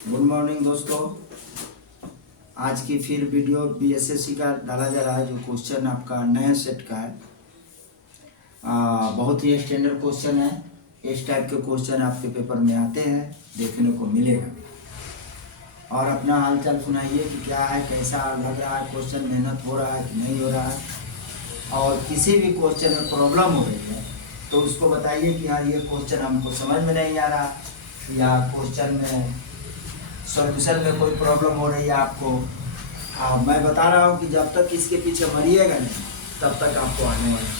Good morning दोस्तों। आज की फिर वीडियो बीएसएससी का डाला जा रहा है। जो क्वेश्चन आपका नया सेट का है, बहुत ही स्टैंडर्ड क्वेश्चन है। इस टाइप के क्वेश्चन आपके पेपर में आते हैं, देखने को मिलेगा। और अपना हालचाल सुनाइए कि क्या है, कैसा लग रहा है क्वेश्चन, मेहनत हो रहा है कि नहीं हो रहा है। और किसी भी क्वेश्चन में प्रॉब्लम हो रही है तो उसको बताइए कि हाँ ये क्वेश्चन हमको समझ में नहीं आ रहा, या क्वेश्चन में सॉल्यूशन में कोई प्रॉब्लम हो रही है आपको। मैं बता रहा हूँ कि जब तक इसके पीछे मरिएगा नहीं तब तक आपको आने वाला है।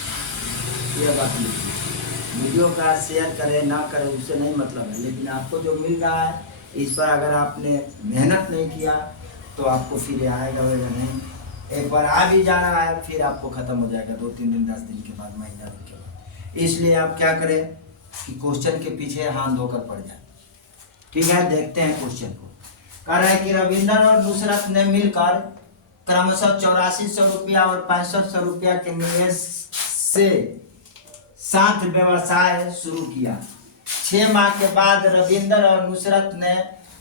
ये बात लीजिए, वीडियो का शेयर करें ना करें उससे नहीं मतलब है, लेकिन आपको जो मिल रहा है इस पर अगर आपने मेहनत नहीं किया तो आपको फिर आएगा वगैरह नहीं। एक बार आ भी जा रहा है फिर आपको ख़त्म हो जाएगा 2-3 दिन, 10 दिन के बाद, महीना दिन के बाद। इसलिए आप क्या करें कि क्वेश्चन के पीछे हाथ धोकर पड़ जाए। ठीक है, देखते हैं क्वेश्चन को। कह रहा है कि रविंदर और नुसरत ने मिलकर क्रमशः 8400 रुपया और 6500 रुपया के निवेश से साथ व्यवसाय शुरू किया। 6 माह के बाद रविंदर और नुसरत ने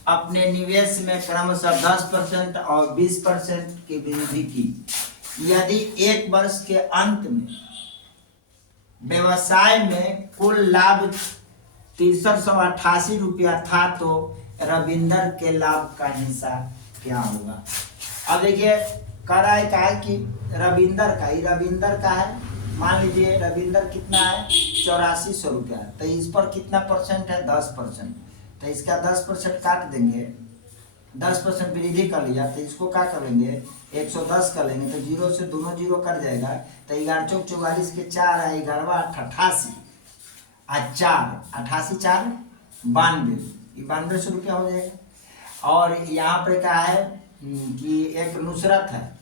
अपने निवेश में क्रमशः 10% और 20% की वृद्धि की। यदि 1 वर्ष के अंत में व्यवसाय में कुल लाभ 6388 रुपया था तो रविंदर के लाभ का हिस्सा क्या होगा। अब देखिए कह रहा है कि रविंदर का है, मान लीजिए रविंदर कितना है 8400 रुपया, तो इस पर कितना परसेंट है 10%, तो इसका 10% काट देंगे, 10% वृद्धि कर लिया तो इसको क्या करेंगे 110 कर लेंगे, तो जीरो से दोनों जीरो कट जाएगा, तो 11 चौक 44 के 4 है, 11 88 और 4 88 4 92, 9200 रुपया हो जाएगा। और यहाँ पे क्या है कि एक नुसरत है,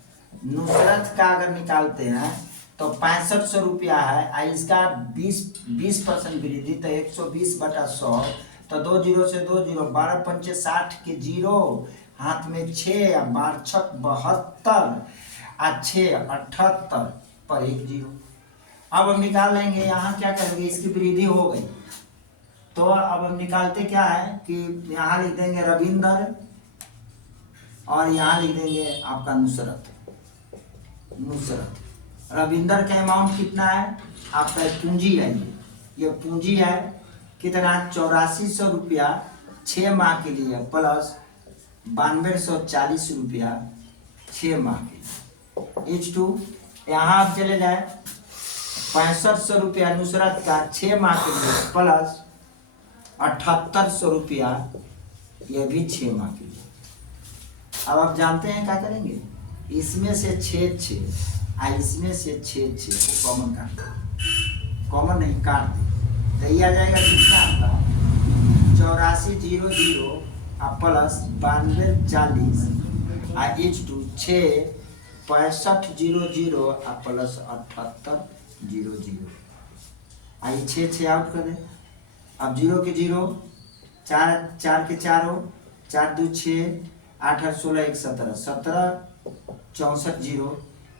नुसरत का अगर निकालते हैं तो 6500 रुपया है, और इसका 20% वृद्धि, तो 120/100, तो 2 जीरो से 2 जीरो, 12 पंचे 60 के जीरो, हाथ में 6, 12 छक 72, 6 78 पर 1 जीरो। अब हम निकाल लेंगे, यहाँ क्या करेंगे, इसकी वृद्धि हो गई तो अब हम निकालते क्या है कि यहाँ लिख देंगे रविंदर और यहाँ लिख देंगे आपका नुसरत। रविंदर का अमाउंट कितना है आपका, पूंजी है, ये पूंजी है कितना 8400 रुपया 6 माह के लिए, प्लस 9240 रुपया 6 माह के लिए, इच टू यहाँ आप चले जाए 6500 रुपया नुसरत का 6 माह के लिए, प्लस 7800 रुपया ये भी 6 माह के लिए। अब आप जानते हैं क्या करेंगे, इसमें से 6 और इसमें से 6 को कॉमन काट, कॉमन नहीं काट दे, तो ये आ जाएगा कितना आपका 8400 और प्लस 9240 और इच टू 6 6500 और प्लस 7800 आई 6 आउट कर दे। अब 0 के 0, 4 के 4 हो, 4 2 6, 8 8 16 1 17, 17 64 0,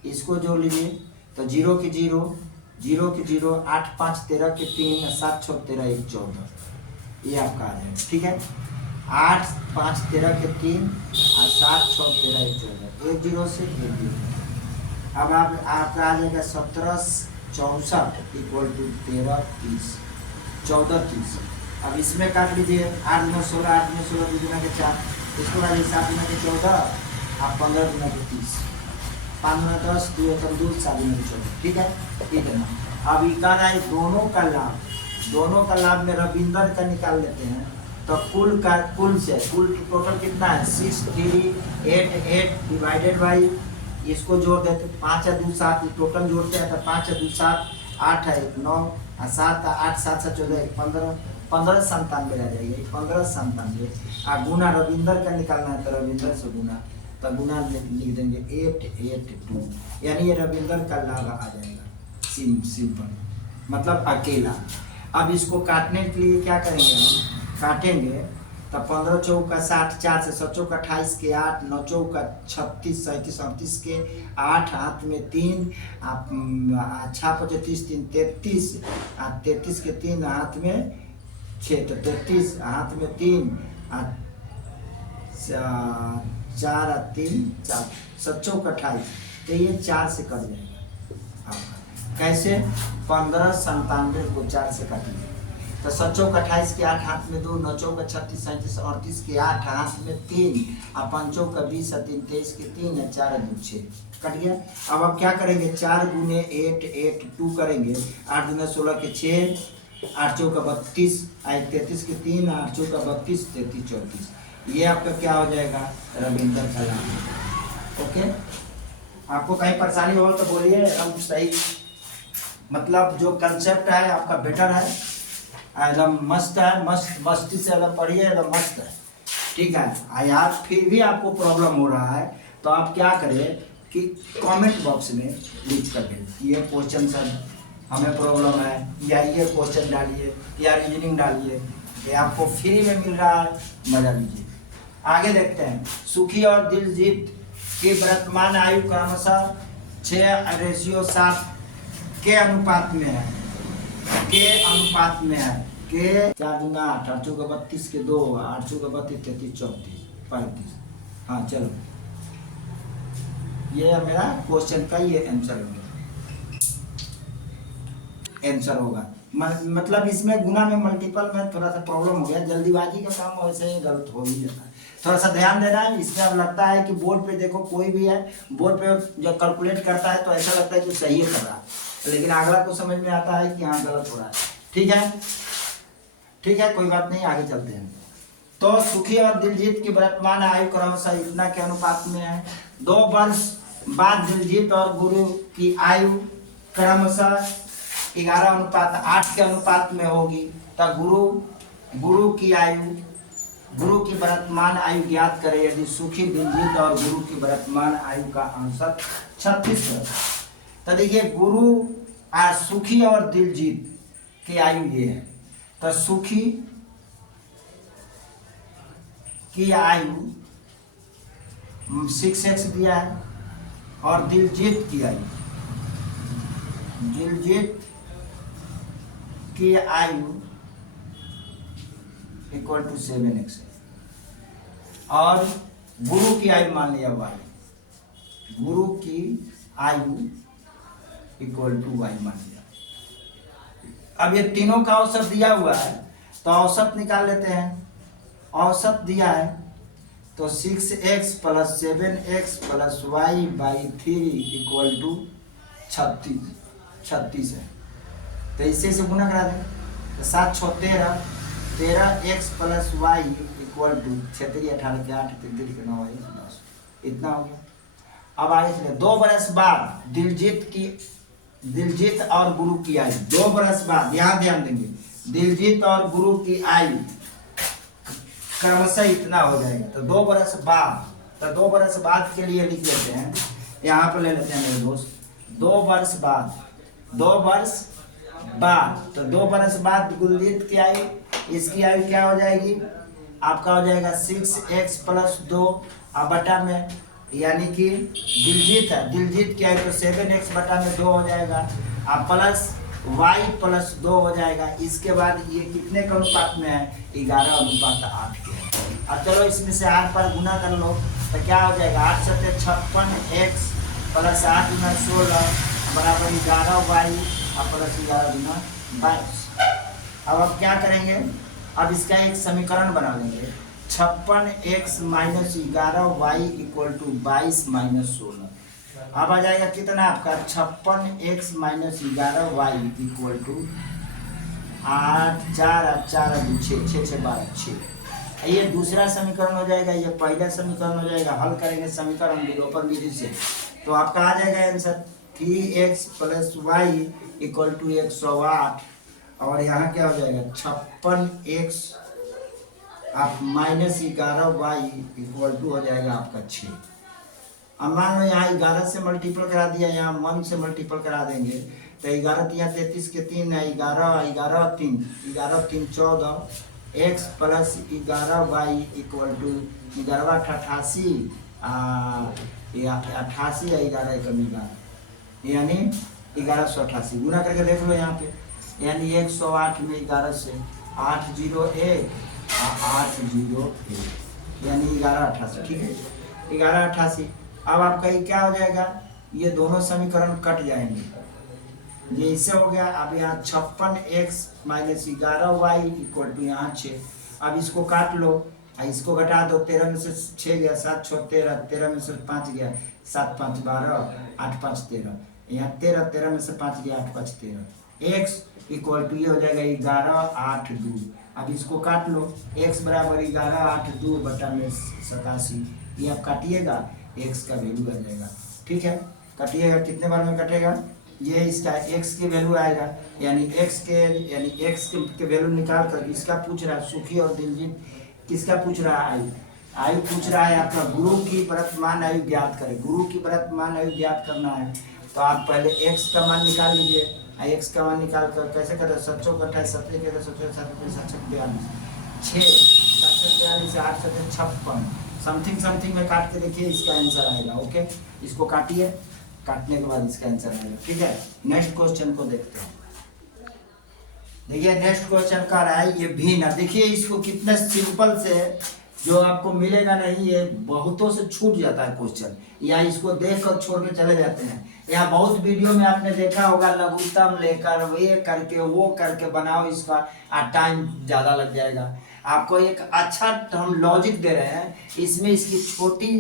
इसको जोड़ लीजिए तो 0 के 0, 0 के 0, 8 5 13 के 3, 7 6 13 1 14, ये आपका आ जाएगा। ठीक है, 8 5 13 के 3 और 7 6 13 1 14, 1 0 से 1 0। अब आपका आ जाएगा 17 64 इक्वल टू 13 30, 14 30। अब इसमें काट लीजिए 8 9 16, 8 9 16 2 गुना के 4, इसको काटिए 7 गुना के 14 आप 15 गुना के 30, 5 गुना 10, 2 एकम 2, 7 गुना के 14। ठीक है, इतना। अब इकाना है दोनों का लाभ में रविंदर का निकाल लेते हैं, तो कुल टोटल कितना है 6388 डिवाइडेड बाई, इसको जोड़ देते 5 और 2 7, टोटल जोड़ते हैं तो 5 और 2 7, 8 है 1 9 और 7 8 7 7 14 15 15 97 रह जाएगा, 15 97। और गुना रविंदर का निकालना है तो रविंदर से गुना, तो गुना लिख देंगे 882, यानी ये रविंदर का लाभ आ जाएगा, सिंपल, मतलब अकेला। अब इसको काटने के लिए क्या करेंगे, हम काटेंगे तो 15 चौका 60, 4 से 7 चौका 28 के 8, 9 चौका 36, 37 38 के 8, हाथ में 3, 6 25 3 33, 33 के 3 हाथ में 6, तो 33 हाथ में 3, 4 और 3 4, 7 चौक 28, तो ये 4 से कट जाएगा आपका। कैसे? 15 97 को 4 से काटिए तो 7 चौक 28 के 8 हाथ में 2, 9 चौक 36 37 38 के 8 हाथ में 3, और 5 चौक 20 और 3 23 के 3 या 4 2 6 कट गया। अब आप क्या करेंगे? 4 गुने 8 8 2 करेंगे, 8 गुने 16 के 6, 8 चौक 32, 33 के 3, 8 चौक 32 33 34, ये आपका क्या हो जाएगा? रविंद्र कलाम। ओके, आपको कहीं परेशानी हो तो बोलिए, हम सही मतलब जो कंसेप्ट है आपका बेटर है, एकदम मस्त है, मस्ती से एकदम पढ़िए, एकदम मस्त है, ठीक है। यार फिर भी आपको प्रॉब्लम हो रहा है तो आप क्या करें कि कमेंट बॉक्स में लिख कर दें ये क्वेश्चन सर हमें प्रॉब्लम है, या ये क्वेश्चन डालिए, या रीजनिंग डालिए, ये आपको फ्री में मिल रहा है, मजा लीजिए। आगे देखते हैं। सुखी और दिलजीत की वर्तमान आयु क्रमशः 6:7 के अनुपात में है, के अनुपात में है। के 4 दूना 8, 8 चौका 32 के 2, 8 चौका 32 33 34 35। हाँ चलो, ये मेरा क्वेश्चन का ये आंसर होगा, आंसर होगा। मतलब इसमें गुना में मल्टीपल में थोड़ा सा प्रॉब्लम हो गया, जल्दीबाजी का काम वैसे ही गलत हो ही जाता है, थोड़ा सा ध्यान देना है। इसमें अब लगता है कि बोर्ड पे देखो कोई भी है, बोर्ड पे जब कैलकुलेट करता है तो ऐसा लगता है कि सही कर रहा है, लेकिन अगला को समझ में आता है कि हाँ गलत हो रहा है। ठीक है, ठीक है, कोई बात नहीं, आगे चलते हैं। तो सुखी और दिलजीत की वर्तमान आयु क्रमशः इतना के अनुपात में है। 2 वर्ष बाद दिलजीत और गुरु की आयु क्रमशः 11:8 के अनुपात में होगी। तो गुरु की वर्तमान आयु ज्ञात करें। यदि सुखी, दिलजीत और गुरु की वर्तमान आयु का औसत 36 वर्ष। तो देखिए सुखी और दिलजीत की आयु ये है। तो सुखी की आयु 6x दिया है, और दिलजीत की आयु इक्वल टू 7x है, और गुरु की आयु मान लिया y, गुरु की आयु इक्वल टू y मान लिया। अब ये तीनों का औसत दिया हुआ है तो औसत निकाल लेते हैं। औसत दिया है तो 6x + 7x + y/3 equal to 36 है। तो इसे से गुना करा दें तो 7 6 13, 13x + y इक्वल टू 36 18 के 8 33 के 9 10, इतना हो गया। अब आगे चले। 2 बरस बाद दिलजीत और गुरु की आयु, 2 बरस बाद, यहाँ ध्यान देंगे, दिलजीत और गुरु की आयु क्रमशः इतना हो जाएगा। तो 2 बरस बाद, तो 2 बरस बाद के लिए लिख लेते हैं, यहाँ पर ले लेते हैं मेरे दोस्त। 2 वर्ष बाद, 2 वर्ष बाद, तो 2 बरस बाद दिलजीत की आयु, इसकी आयु क्या हो जाएगी? आपका हो जाएगा 6x + 2 बटा में, यानी कि दिलजीत की आयु तो 7x बटा में 2 हो जाएगा, प्लस y + 2 हो जाएगा। इसके बाद ये कितने के अनुपात में है? 11:8 के। अब चलो इसमें से 8 पर गुना कर लो तो क्या हो जाएगा? 8 × 7 = 56x + 8 × 16 बराबर 11y + 11 × 22। अब आप क्या करेंगे? अब इसका एक समीकरण बना लेंगे। 56x - 11y equal to 22 - 16। अब आ जाएगा कितना आपका? 56x - 11y equal to 8 4 4 2 6 6 6 12 6। ये दूसरा समीकरण हो जाएगा, ये पहला समीकरण हो जाएगा। हल करेंगे समीकरण विलोपन विधि से तो आपका आ जाएगा answer 3x + y equal to 108। और यहाँ क्या हो जाएगा? 56x आप -11y इक्वल टू हो जाएगा आपका 6। अब मान लो यहाँ 11 से मल्टीपल करा दिया, यहाँ 1 से मल्टीपल करा देंगे तो 11 × 33 के 3 है, 11 11 3 11 3 14 x + 11y इक्वल टू 11 88 88 या 11 कमी 11 यानी 1188। गुना करके देख लो यहाँ पे, यानी 108 में 11 से 801 801 यानी 1188, ठीक है 1188। अब आपका ये क्या हो जाएगा, ये दोनों समीकरण कट जाएंगे, ये इससे हो गया। अब यहाँ 56x - 11y इक्वल टू यहाँ 6। अब इसको काट लो, इसको घटा दो, 13 में से 6 गया, 7 6 13, 13 में से 5 गया, 7 5 12, 8 5 13, यहाँ 13, 13 में से 5 गया, 8 5 13। x इक्वल टू ये हो जाएगा 11 8 2। अब इसको काट लो, x बराबर 11 8 2 बटा में 87, ये आप काटिएगा, x का वैल्यू आ जाएगा, ठीक है। काटिएगा, कितने बार में कटेगा, ये इसका x की वैल्यू आएगा, यानी x के वैल्यू निकाल कर इसका पूछ रहा है सुखी और दिलजीत, किसका पूछ रहा है, आयु पूछ रहा है आपका। गुरु की वर्तमान आयु ज्ञात करें, गुरु की वर्तमान आयु ज्ञात करना है तो आप पहले x का मान निकाल लीजिए। x का मान निकाल कर कैसे करें, 7 चौक 28, 7 के 7 42, 6 7 42, 8 7 56, समथिंग में काट के देखिए, इसका आंसर आएगा। ओके, इसको काटिए, काटने के बाद इसका आंसर आएगा, ठीक है। नेक्स्ट क्वेश्चन को देखते हैं। देखिए नेक्स्ट क्वेश्चन का रहा है ये भिन्न। देखिए इसको कितने सिंपल से जो आपको मिलेगा नहीं, ये बहुतों से छूट जाता है क्वेश्चन, या इसको देख कर छोड़ के चले जाते हैं। यहाँ बहुत वीडियो में आपने देखा होगा, लघुत्तम लेकर ये करके वो करके बनाओ इसका, टाइम ज़्यादा लग जाएगा। आपको एक अच्छा हम लॉजिक दे रहे हैं, इसमें इसकी छोटी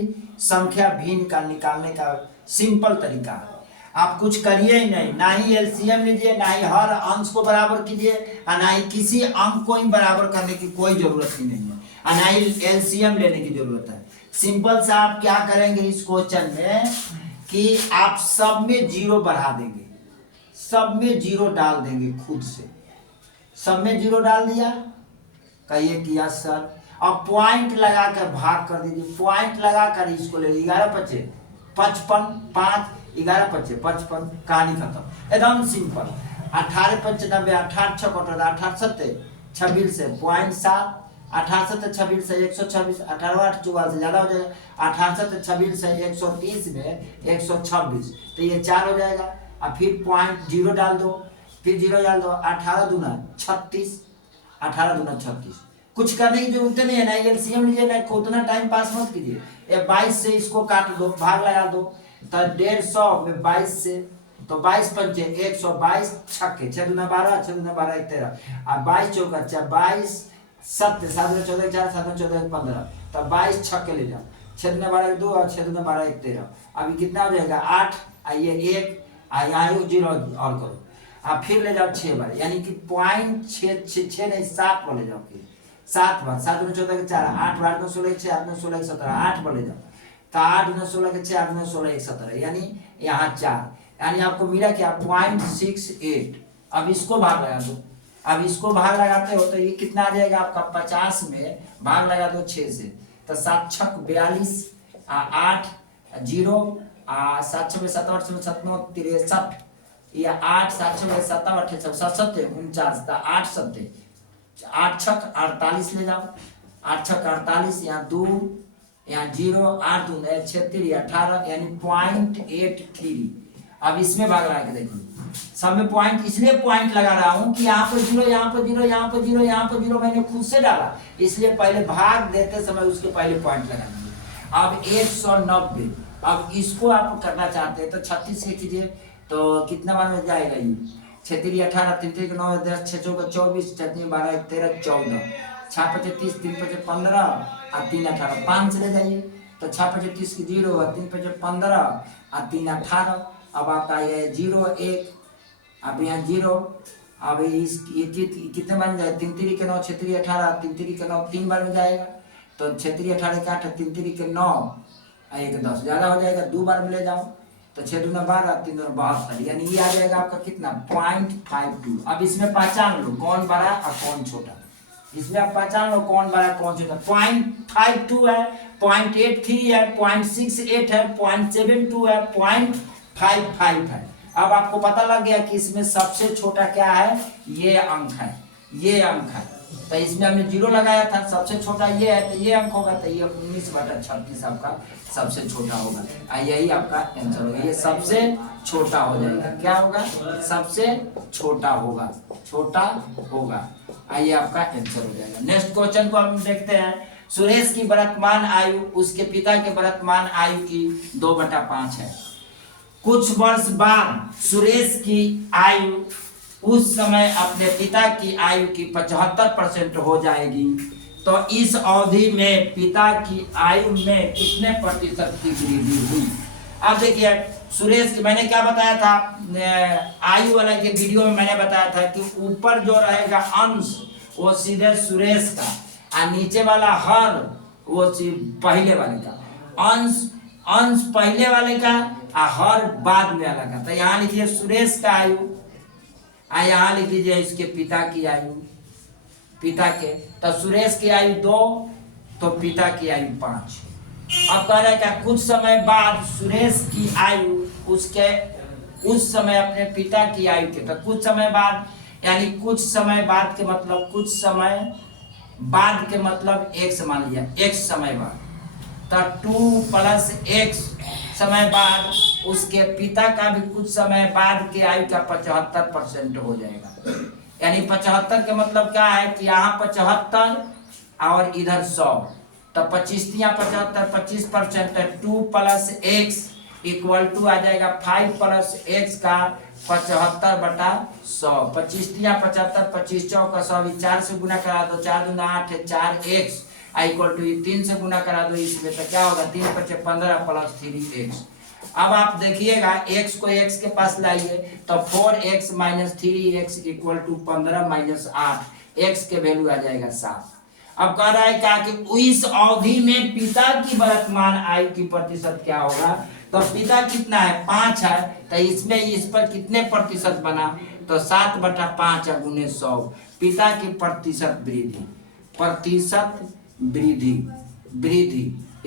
संख्या भिन्न का निकालने का सिंपल तरीका है। आप कुछ करिए ही नहीं, ना ही एलसीएम लीजिए, ना ही हर अंश को बराबर कीजिए, और ना ही किसी अंक को ही बराबर करने की कोई जरूरत ही नहीं है, और ना ही एलसीएम लेने की जरूरत है। सिंपल सा आप क्या करेंगे इस क्वेश्चन में कि आप सब में जीरो बढ़ा देंगे, सब में जीरो डाल देंगे खुद से। सब में जीरो डाल दिया, कहिए किया सर। अब पॉइंट लगा कर भाग कर दीजिए, पॉइंट लगा कर इसको ले, 11 5 55, 5 11 5 55, कहानी खत्म, एकदम सिंपल। 18 5 90, 18 6 18 7 26 से 0.7, 18 7 26 से 126, 18 8 44 से ज्यादा हो जाएगा, 18 7 26 से 130 में 126, तो ये 4 हो जाएगा। अब फिर पॉइंट जीरो डाल दो, फिर जीरो डाल दो, 18 दूना 36, 18 दूना 36। कुछ करने की जरूरत नहीं है, ना एलसीएम लीजिए, ना उतना टाइम पास मत कीजिए। ये 22 से इसको काट दो, भाग लगा दो, तो 150 में 22 से, तो 22 पंचे 122, छक्के 6 दूना 12, 6 दूना 12 1 13, अब 22 चौका 22 7 7 में 14 4, 7 में 14 15, तो 22 छक्के ले जाओ, 6 दूना 12 2 और 6 दूना 12 1 13। अभी कितना हो जाएगा 8, आइए 1 यहाँ जीरो और करो, आप फिर ले जाओ 6 बार, यानी कि पॉइंट 6 नहीं 7 पर ले जाओ, फिर 7 बार, 7 में 14 के 4, 8 बार में 16 6, 8 में 16 17, 8 पर ले जाओ, तो 8 में 16 के 6, 8 में 16 17, यानी यहाँ 4, यानी आपको मिला क्या 0.68। अब इसको भाग लगा दो, अब इसको भाग लगाते हो तो ये कितना आ जाएगा आपका, 50 में भाग लगा दो 6 से, तो 7 6 42, 8 0, 7 6 7 8 7 9 63, या 8 7 6 7 8 7 7 49, 8 7 8 6 48 ले जाओ, 8 6 48, यहाँ 2 यहाँ 0, 8 2 36 18, यानी 0.83। अब इसमें भाग लगा के देखिए, सब में पॉइंट, इसलिए पॉइंट लगा रहा हूं कि यहाँ पर जीरो, यहाँ पर जीरो, यहाँ पर जीरो, यहाँ पर जीरो मैंने खुद से डाला, इसलिए पहले भाग देते समय उसके पहले पॉइंट लगा दीजिए। अब 190, अब इसको आप करना चाहते हैं तो 36 से कीजिए, तो कितना बार में जाएगा ये, 6 18 3 3 9 10 6 4 24 6 12 13 14, 6 5 30 3 5 15 और 3 18, 5 से ले जाइए, तो 6 5 30 की 0, 3 5 15 और 3 18। अब आपका ये 0 1, अब यहाँ 0, अब इस कितने बार में जाएगा, 3 3 के 9, 6 3 18, 3 3 के 9 3 बार में जाएगा, तो 6 3 18 के 8, 3 3 के 9 1 10, ज्यादा हो जाएगा, 2 बार में ले जाओ, तो 6 दूना 12 3 दूना 72, यानी ये आ जाएगा आपका कितना 0.52। अब इसमें पहचान लो कौन बड़ा और कौन छोटा, इसमें आप पहचान लो कौन बड़ा कौन छोटा। 0.52 है, 0.83 है, 0.68 है, 0.72 है, 0.55 है। अब आपको पता लग गया कि इसमें सबसे छोटा क्या है, ये अंक है, ये अंक है, तो इसमें हमने 0 लगाया था, सबसे छोटा ये है, तो ये अंक होगा, तो ये 19/36 आपका सबसे छोटा होगा, यही आपका आंसर होगा, ये सबसे छोटा हो जाएगा। क्या होगा, सबसे छोटा होगा, छोटा होगा, ये आपका आंसर हो जाएगा। नेक्स्ट क्वेश्चन को हम देखते हैं। सुरेश की वर्तमान आयु उसके पिता के वर्तमान आयु की 2/5 है। कुछ वर्ष बाद सुरेश की आयु उस समय अपने पिता की आयु की 75% हो जाएगी। तो इस अवधि में पिता की आयु में कितने प्रतिशत की वृद्धि हुई? अब देखिए सुरेश की मैंने क्या बताया था, आयु वाला के वीडियो में मैंने बताया था कि ऊपर जो रहेगा अंश वो सीधे सुरेश का, और नीचे वाला हर वो पहले वाले का। अंश पहले वाले का और हर बाद में वाला का। तो यहाँ लिखिए सुरेश का आयु, और यहाँ लिख लीजिए इसके पिता की आयु, पिता के। तो सुरेश की आयु 2 तो पिता की आयु 5। अब कह रहा है क्या, कुछ समय बाद सुरेश की आयु उसके उस समय अपने पिता की आयु के। तो कुछ समय बाद यानी कुछ समय बाद के मतलब कुछ समय बाद के मतलब x मान लिया, x समय बाद। तो 2 + x समय बाद उसके पिता का भी कुछ समय बाद के आयु का 75% हो जाएगा। यानी 75 का मतलब क्या है कि यहाँ 75 और इधर 100, तो 25 × 75 25%। 2 + x = आ जाएगा 5 + x का 75/100। 25 × 75 25 चौका 100, 4 से गुना करा दो, 4 दूना 8 है, 4x = 3 से गुना करा दो इसमें, तो क्या होगा 3 × 5 = 15 + 3x। अब आप देखिएगा x को x के पास लाइए तो 4x - 3x = 15 - 8, x के वैल्यू आ जाएगा 7। अब कह रहा है क्या कि इस अवधि में पिता की वर्तमान आयु की प्रतिशत क्या होगा। तो पिता कितना है 5 है, तो इसमें इस पर कितने प्रतिशत बना, तो 7/5 × 100। पिता की प्रतिशत वृद्धि = 20 ×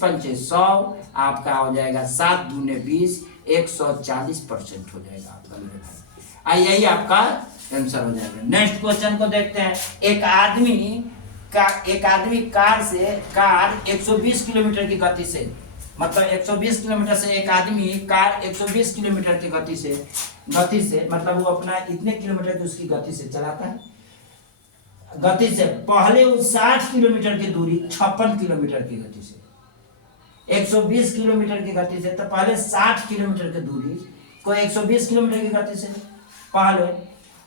5 = 100। आपका हो जाएगा 7 × 2 = 20, 140% हो जाएगा आपका मेरे भाई। यही आपका आंसर हो जाएगा। नेक्स्ट क्वेश्चन को देखते हैं। एक आदमी कार 120 किलोमीटर की गति से, मतलब 120 किलोमीटर से एक आदमी कार 120 किलोमीटर की गति से मतलब वो अपना इतने किलोमीटर की उसकी गति से चलाता है। गति से पहले वो 60 किलोमीटर की दूरी 56 किलोमीटर की गति से, 120 किलोमीटर की गति से, तो पहले 60 किलोमीटर की दूरी को 120 किलोमीटर की गति से पहले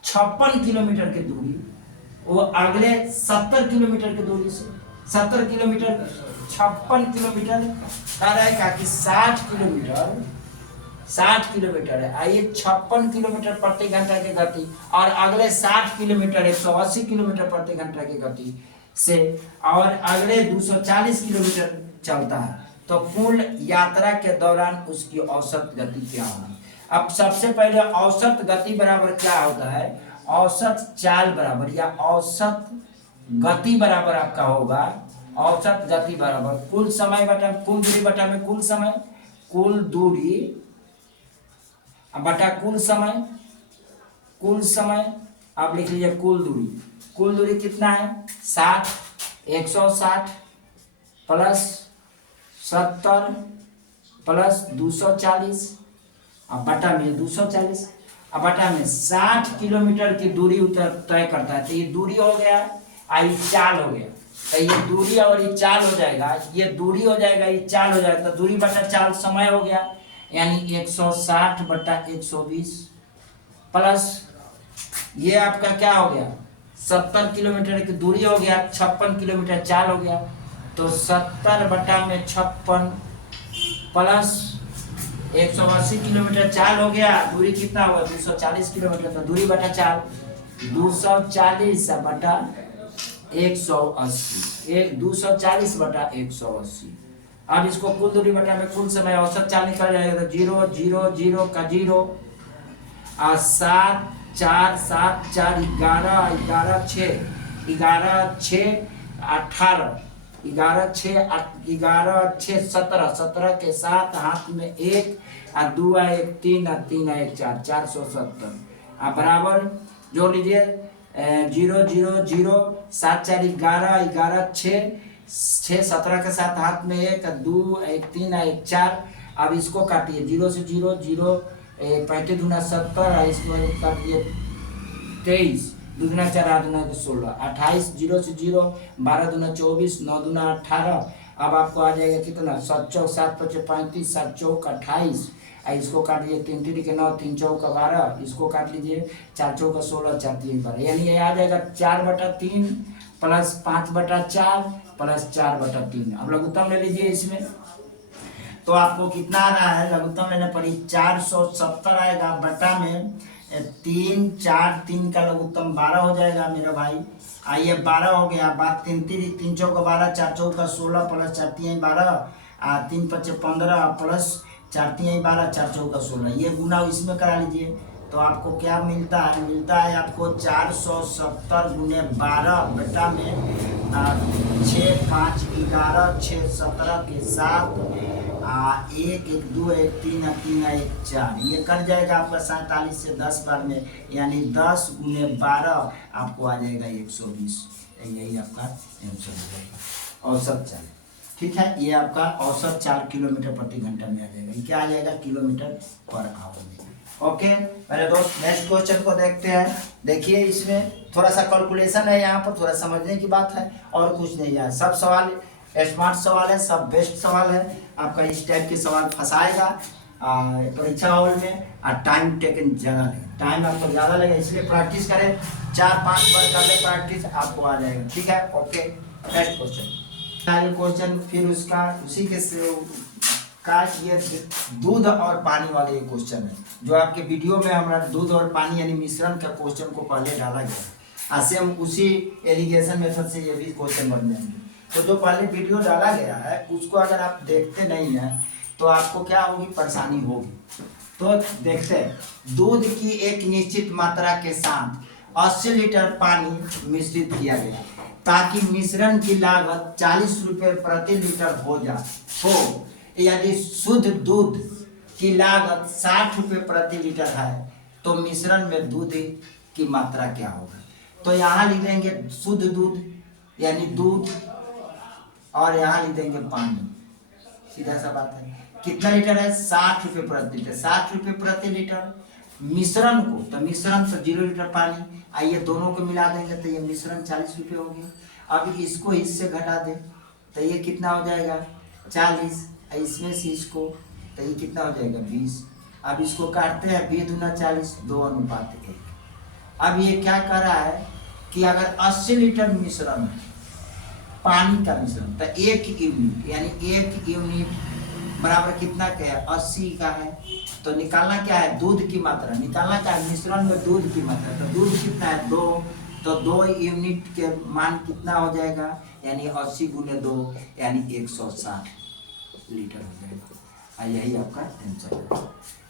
56 किलोमीटर की दूरी वो अगले 70 किलोमीटर की दूरी से 70 किलोमीटर 56 किलोमीटर कह रहा है क्या कि 60 किलोमीटर है। आइए 56 किलोमीटर प्रति घंटा की गति और अगले 60 किलोमीटर 180 किलोमीटर प्रति घंटा की गति से और अगले 240 किलोमीटर चलता है, तो कुल यात्रा के दौरान उसकी औसत गति क्या होगी। अब सबसे पहले औसत गति बराबर क्या होता है, औसत चाल बराबर या औसत गति बराबर आपका होगा, औसत गति बराबर कुल समय बटा कुल दूरी बटा में कुल समय, कुल दूरी बटा कुल समय आप लिख लीजिए कुल दूरी कितना है 60, 160 प्लस 70 प्लस 240 अब बटा में 240 अब बटा में 60 किलोमीटर की दूरी तय करता है। तो ये दूरी हो गया ये चाल हो गया, तो ये दूरी और ये चाल हो जाएगा, ये दूरी हो जाएगा ये चाल हो जाएगा, तो दूरी बटा चाल समय हो गया, यानी 160 बटा 120 प्लस ये आपका क्या हो गया 70 किलोमीटर की दूरी हो गया, 56 किलोमीटर चाल हो गया, तो 70 बटा में 56 प्लस 180 किलोमीटर चाल हो गया, दूरी कितना हुआ 240 किलोमीटर, तो दूरी बटा चाल 240 बटा 180 240 बटा 180। अब इसको कुल दूरी बटा में कुल समय औसत चाल निकल जाएगा, तो 0 0 0 का 0 और 7 4 7 4 11 11 6 11 6 18 11 6 11 6 17 17 के साथ हाथ में 1 और 2 1 3 और 3 1 4 470 अब बराबर जोड़ लीजिए 0 0 0 7 4 11 11 6 6 17 के साथ हाथ में 1 2 1 3 1 4। अब इसको काटिए 0 से 0 0 35 दूना 70 इसको काटिए 23 दूना 4 8 दूना 16, 28 0 से 0, 12 दूना 24, 9 दूना 18। अब आपको आ जाएगा कितना, 7 चौक 7 पचे 35, 7 चौक 28, इसको काट लीजिए 3 3 के 9, 3 चौक 12, इसको काट लीजिए 4 चौक 16, 4 3 12, यानी ये आ जाएगा 4/3 प्लस 5/4 प्लस 4/3। अब लघुत्तम ले लीजिए इसमें, तो आपको कितना आ रहा है, लघुत्तम लेने पड़ी 470 आएगा, बटा में 3 4 3 का लघुत्तम 12 हो जाएगा मेरा भाई। आइए 12 हो गया, बात 3 3 चौक 12, 4 चौक 16 प्लस 4 3 12, 3 5 15 प्लस 4 3 12, 4 चौक 16, ये गुना इसमें करा लीजिए। तो आपको क्या मिलता है, मिलता है आपको 470 गुने 12 बटा में 6 5 11 6 17 के साथ 1 1 2 1 3 3 1 4, ये कट जाएगा आपका 47 से 10 बार में, यानी 10 गुने 12 आपको आ जाएगा 120। यही आपका आंसर हो जाएगा औसत चाल। ठीक है, ये आपका औसत 4 किलोमीटर प्रति घंटा में आ जाएगा। ये क्या आ जाएगा, किलोमीटर पर आवर में। ओके मेरे दोस्त, नेक्स्ट क्वेश्चन को देखते हैं। देखिए इसमें थोड़ा सा कैलकुलेशन है, यहाँ पर थोड़ा समझने की बात है और कुछ नहीं है। सब सवाल स्मार्ट सवाल है, सब बेस्ट सवाल है। आपका इस टाइप के सवाल फंसाएगा परीक्षा हॉल में, और टाइम टेकन ज़्यादा लगेगा, टाइम आपको ज़्यादा लगेगा, इसलिए प्रैक्टिस करें, 4-5 बार कर ले प्रैक्टिस, आपको आ जाएगा। ठीक है, ओके नेक्स्ट क्वेश्चन। क्वेश्चन फिर उसका उसी के का ये दूध और पानी वाले ये क्वेश्चन है, जो आपके वीडियो में हमारा दूध और पानी यानी मिश्रण का क्वेश्चन को पहले डाला गया। आज से हम उसी एलिगेशन मेथड से ये भी क्वेश्चन बन जाएंगे। तो जो पहले वीडियो डाला गया है उसको अगर आप देखते नहीं हैं तो आपको क्या होगी, परेशानी होगी। तो देखते हैं, दूध की एक निश्चित मात्रा के साथ 80 लीटर पानी मिश्रित किया गया ताकि मिश्रण की लागत 40 रुपये प्रति लीटर हो जाए। यदि शुद्ध दूध की लागत 60 रुपये प्रति लीटर है तो मिश्रण में दूध की मात्रा क्या होगा। तो यहाँ लिख देंगे शुद्ध दूध यानी दूध, और यहाँ लिख देंगे पानी, सीधा सा बात है। कितना लीटर है, 60 रुपये प्रति लीटर, 60 रुपये प्रति लीटर। मिश्रण को, तो मिश्रण तो 0 लीटर पानी, आइए दोनों को मिला देंगे तो ये मिश्रण 40 रुपये हो गया। अब इसको इससे घटा दें तो ये कितना हो जाएगा, 40, इसमें से इसको, तो ये कितना हो जाएगा, 20। अब इसको काटते हैं, 20 दूना 40, 2:1। अब ये क्या कर रहा है कि अगर 80 लीटर मिश्रण है, पानी का मिश्रण, तो 1 यूनिट यानी 1 यूनिट बराबर कितना का है, 80 का है। तो निकालना क्या है, दूध की मात्रा निकालना क्या है, मिश्रण में दूध की मात्रा। तो दूध कितना है, 2, तो 2 यूनिट के मान कितना हो जाएगा, यानी 80 गुने 2 यानी 160 लीटर हो जाएगा। यही आपका आंसर है।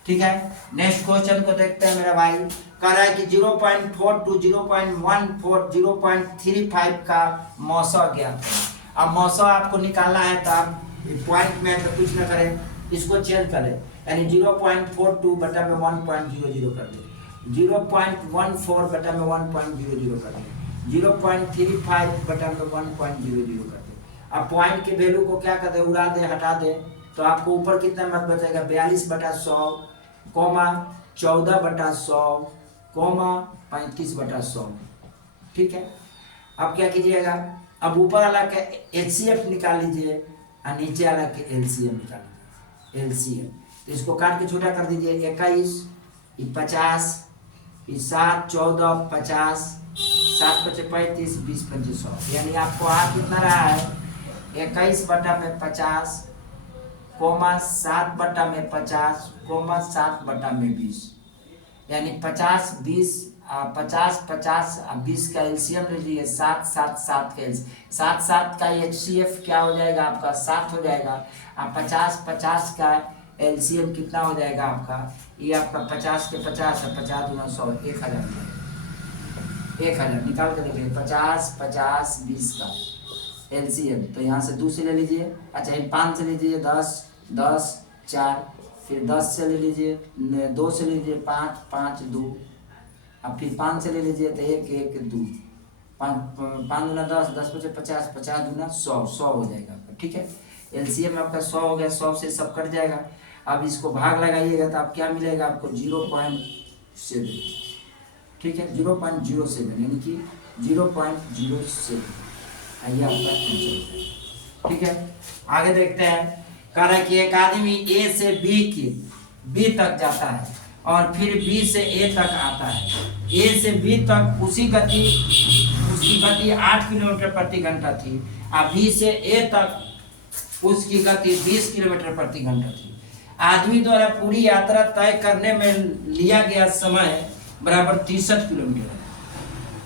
ठीक है, नेक्स्ट क्वेश्चन को देखते हैं मेरा भाई। कह रहा है कि 0.4 to 0.14 0.35 का मौसा ज्ञात है। अब मौसा आपको निकालना है तो आप पॉइंट में तो कुछ ना करें, इसको चेंज करें, यानी 0.42 बटा में 1.00 कर दें, 0.14 बटा में 1.00 कर दें, 0.35 बटा में 1.00 कर दें। अब पॉइंट के वैल्यू को क्या कर दे, उड़ा दे, हटा दे, तो आपको ऊपर कितना मत बचेगा, 42/100, 14/100, 35/100। ठीक है, अब क्या कीजिएगा, अब ऊपर वाला का HCF निकाल लीजिए और नीचे वाला के LCM निकाल लीजिए, LCM। तो इसको काट के छोटा कर दीजिए, 21, 50, 7, 14, 50, 7 × 5 = 35, 20 × 5 = 100, यानी आपको आ कितना रहा है, 21/50, 7/50, 7/20, यानी 50 20 50 50 20 का एलसीएम लीजिए, 7 7 7 का 7 7 का HCF क्या हो जाएगा आपका, 7 हो जाएगा। 50 50 का एलसीएम कितना हो जाएगा आपका, ये आपका 50 के 50 है, 50 दूना 100, 1000, 1000 निकाल के देखिए, 50 50 20 का एलसीएम। तो यहाँ से 2 से ले लीजिए, अच्छा ये 5 से लीजिए, 10 10 4, फिर 10 से ले लीजिए, 2 से लीजिए, 5 5 2, अब फिर 5 से ले लीजिए तो 1 1 2, 5 दूना 10, 10 × 50, 50 दूना 100, 100 हो जाएगा आपका। ठीक है, एलसीएम आपका 100 हो गया, 100 से सब कट जाएगा। अब इसको भाग लगाइएगा तो आप क्या मिलेगा आपको, 0.7। ठीक है, 0.07 यानी कि 0.07, आइए आपका आंसर हो जाएगा। ठीक है, आगे देखते हैं। कह रहा है कि एक आदमी ए से बी तक जाता है और फिर बी से ए तक आता है। ए से बी तक उसकी गति 8 किलोमीटर प्रति घंटा थी और बी से ए तक उसकी गति 20 किलोमीटर प्रति घंटा थी। आदमी द्वारा पूरी यात्रा तय करने में लिया गया समय बराबर 63 किलोमीटर है।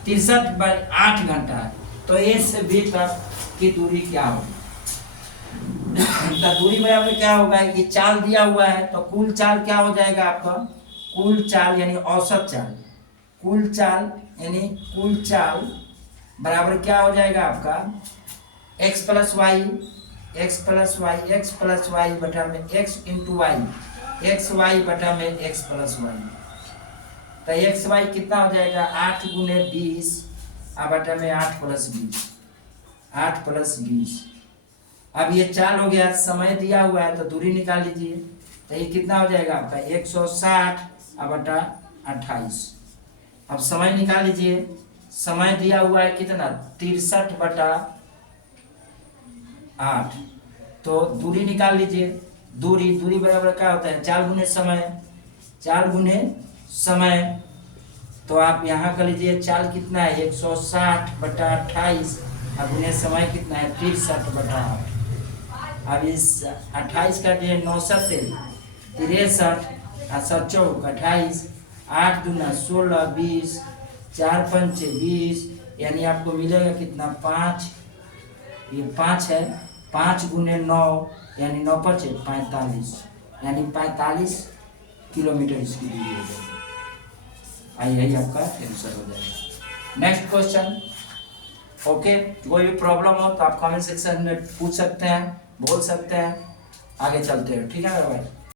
63/8 घंटा है। तो ए से बी तक की दूरी क्या होगी? तो दूरी बराबर क्या होगा कि चाल दिया हुआ है, तो कुल चाल क्या हो जाएगा आपका? कुल चाल यानी औसत चाल, कुल चाल यानी कुल चाल बराबर क्या हो जाएगा आपका? x प्लस वाई बटा में x into Y, X Y बटा में x प्लस वाई। तो एक्स वाई कितना हो जाएगा? 8 गुने 20 बटा में 8 प्लस 20, 8 प्लस 20। अब ये चाल हो गया, समय दिया हुआ है तो दूरी निकाल लीजिए। तो ये कितना हो जाएगा आपका? 160 बटा 28। अब समय निकाल लीजिए। समय दिया हुआ है कितना? 63 बटा 8। तो दूरी निकाल लीजिए। दूरी बराबर क्या होता है? 4 गुने समय, 4 गुने समय। तो आप यहाँ कर लीजिए, चाल कितना है? 160 बटा 28 और गुने समय कितना है? 63 बटा 8। अब इस 28 का जो 9 63 और 7 चौक 28, 8 दूना 16, 20, 4 पंचे 20, यानी आपको मिलेगा कितना? 5। ये 5 है, 5 गुने 9 यानी 9 5 45, यानी 45 किलोमीटर इसकी दूरी हो जाएगी। यही आपका आंसर हो जाएगा। Next question. ओके, कोई भी प्रॉब्लम हो तो आप कमेंट सेक्शन में पूछ सकते हैं, बोल सकते हैं। आगे चलते हैं, ठीक है मेरे भाई।